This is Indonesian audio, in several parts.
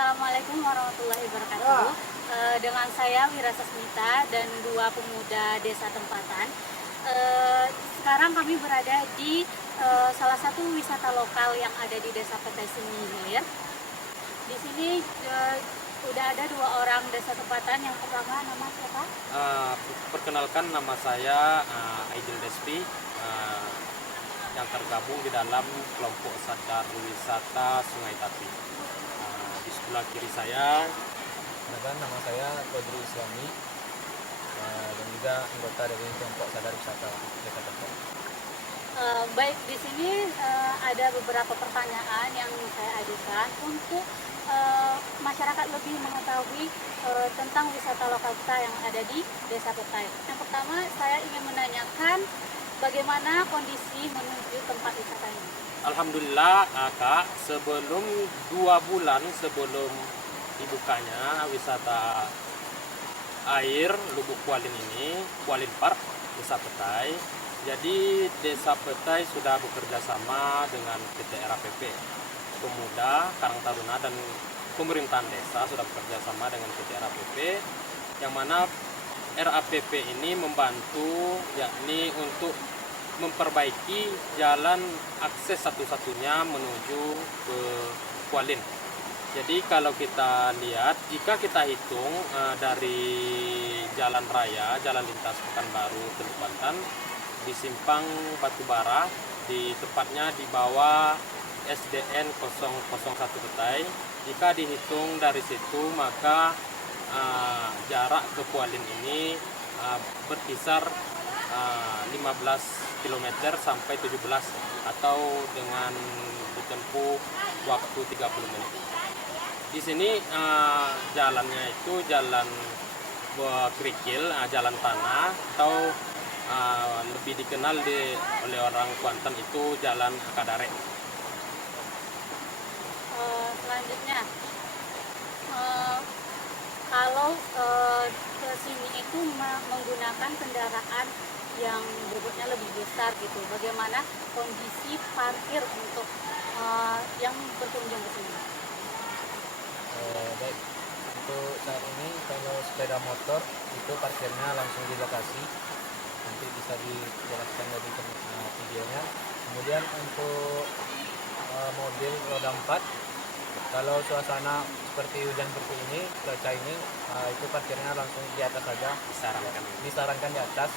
Assalamualaikum warahmatullahi wabarakatuh. Dengan saya Wira Sasmita dan dua pemuda desa tempatan. Sekarang kami berada di salah satu wisata lokal yang ada di Desa Petai Seni Hilir. Di sini udah ada dua orang desa tempatan. Yang pertama nama siapa? Perkenalkan, nama saya Aidil Despi, yang tergabung di dalam kelompok sadar wisata Sungai Tapi. Di sebelah kiri saya, nama saya Kodri Islami, dan juga anggota dari kelompok sadar wisata Desa Petai. Baik, di sini ada beberapa pertanyaan yang saya ajukan untuk masyarakat lebih mengetahui tentang wisata lokal kita yang ada di Desa Petai. Yang pertama, saya ingin menanyakan bagaimana kondisi menuju tempat wisata ini. alhamdulillah Kak, sebelum 2 bulan sebelum dibukanya wisata air Lubuk Kualin ini, Kualin Park, Desa Petai. Jadi Desa Petai sudah bekerja sama dengan PT RAPP, Pemuda Karang Taruna, dan pemerintahan desa sudah bekerja sama dengan PT RAPP, yang mana RAPP ini membantu yakni untuk memperbaiki jalan akses satu-satunya menuju ke Kualin. Jadi kalau kita lihat, jika kita hitung dari jalan raya, jalan lintas Pekanbaru Teluk Banten, di simpang Batubara, di tepatnya di bawah SDN 001 Petai, jika dihitung dari situ maka jarak ke Kualin ini berkisar 15 km sampai 17, atau dengan ditempuh waktu 30 menit. Di sini jalannya itu jalan kerikil, jalan tanah, atau lebih dikenal oleh orang Kuantan itu jalan Akadare. Selanjutnya, kalau ke sini itu menggunakan kendaraan yang bobotnya lebih besar gitu, bagaimana kondisi parkir untuk yang berkunjung ke sini? Baik, untuk saat ini kalau sepeda motor itu parkirnya langsung di lokasi, nanti bisa dijelaskan dari videonya. Kemudian untuk mobil roda 4, kalau suasana seperti hujan seperti ini, cuaca ini, itu parkirnya langsung di atas saja, disarankan di atas.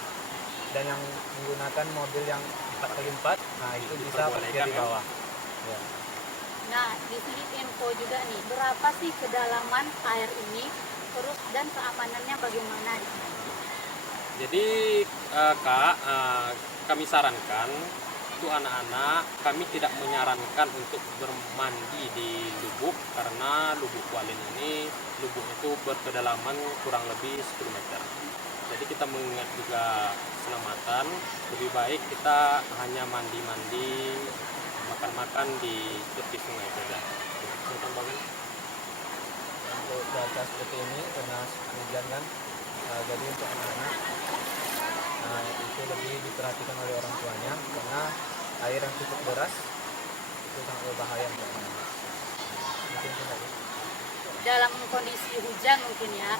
Dan yang menggunakan mobil yang 4x4, itu bisa parkir di bawah. Ya. Nah, di sini info juga nih, berapa sih kedalaman air ini, terus dan keamanannya bagaimana di sini? Jadi Kak, kami sarankan untuk anak-anak, kami tidak menyarankan untuk bermandi di lubuk, karena Lubuk Kualin ini, lubuk itu berkedalaman kurang lebih 10 meter. Jadi kita mengingat juga keselamatan, lebih baik kita hanya mandi-mandi, makan-makan di tepi sungai saja. Untuk cuaca seperti ini karena hujan kan, jadi untuk anak-anak itu lebih diperhatikan oleh orang tuanya, karena air yang cukup deras itu sangat berbahaya untuk anak. Mungkin itu saja. Dalam kondisi hujan mungkin ya,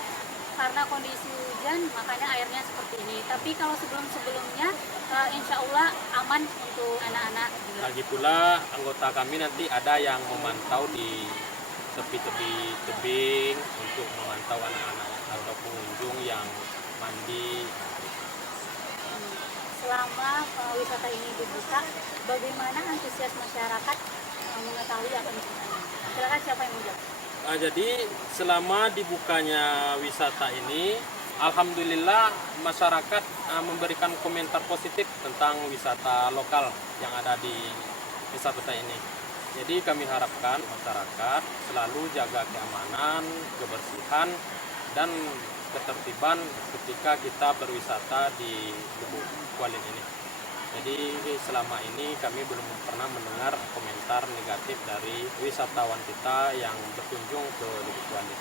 karena kondisi hujan makanya airnya seperti ini. Tapi kalau sebelum-sebelumnya insya Allah aman untuk anak-anak. Lagi pula anggota kami nanti ada yang memantau di tepi-tepi tebing untuk memantau anak-anak atau pengunjung yang mandi. Selama wisata ini dibuka, bagaimana antusias masyarakat mengetahui akan wisata ini? Silakan, siapa yang mau jawab? Jadi selama dibukanya wisata ini, alhamdulillah masyarakat memberikan komentar positif tentang wisata lokal yang ada di Desa Petai ini. Jadi kami harapkan masyarakat selalu jaga keamanan, kebersihan, dan ketertiban ketika kita berwisata di Lubuk Kualin ini. Jadi selama ini kami belum pernah mendengar komentar negatif dari wisatawan kita yang berkunjung ke Lubuk Kualin.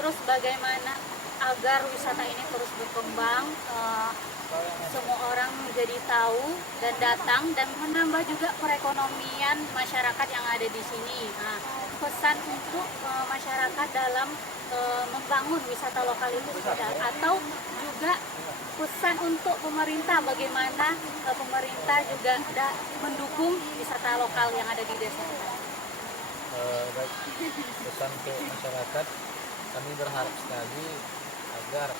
terus bagaimana agar wisata ini terus berkembang, semua orang menjadi tahu dan datang, dan menambah juga perekonomian masyarakat yang ada di sini. Nah, pesan untuk masyarakat dalam membangun wisata lokal itu sudah, atau juga pesan untuk pemerintah bagaimana pemerintah juga mendukung wisata lokal yang ada di desa. Baik, pesan ke masyarakat, kami berharap sekali agar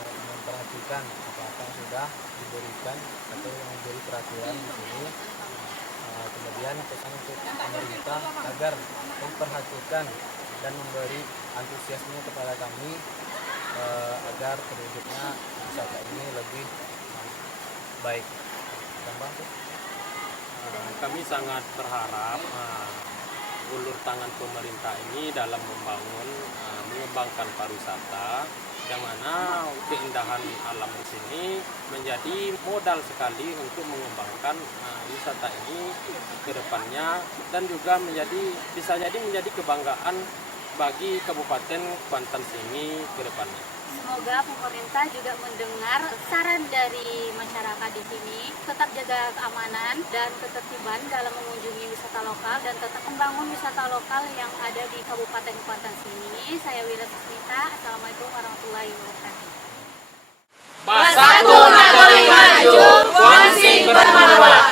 memperhatikan apa-apa yang sudah diberikan atau yang menjadi peraturan di sini. Kemudian pesan untuk pemerintah agar memperhatikan dan memberi antusiasme kepada kami agar terwujudnya wisata ini lebih baik. Tambah tuh. Kami sangat berharap ulur tangan pemerintah ini dalam mengembangkan pariwisata, yang mana keindahan alam di sini menjadi modal sekali untuk mengembangkan wisata ini ke depannya, dan juga bisa jadi menjadi kebanggaan bagi Kabupaten Kuantan sini ke depannya. Semoga pemerintah juga mendengar saran dari masyarakat di sini, tetap jaga keamanan dan ketertiban dalam mengunjungi wisata lokal, dan tetap membangun wisata lokal yang ada di Kabupaten Kuantan sini. Saya Wira Sasmita, Assalamualaikum warahmatullahi wabarakatuh. Bersatu Nagari Maju, Kuantan bermarwah.